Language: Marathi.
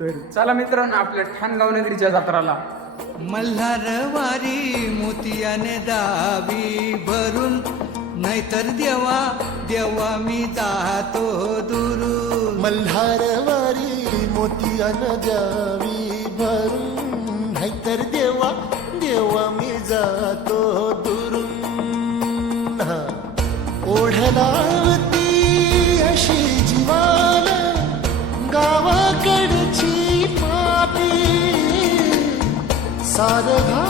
तर चला मित्रांनो आपल्या ठाणगाव नगरीच्या जत्राला. मल्हारवारी मोतियाने दावी भरून, नाहीतर देवा देवा मी जातो दुरून. मल्हारवारी मोतियान द्यावी भरून, नाहीतर देवा देवा मी जातो दुरून. ओढलावती अशी जीवाला गावाकडची माती सारघा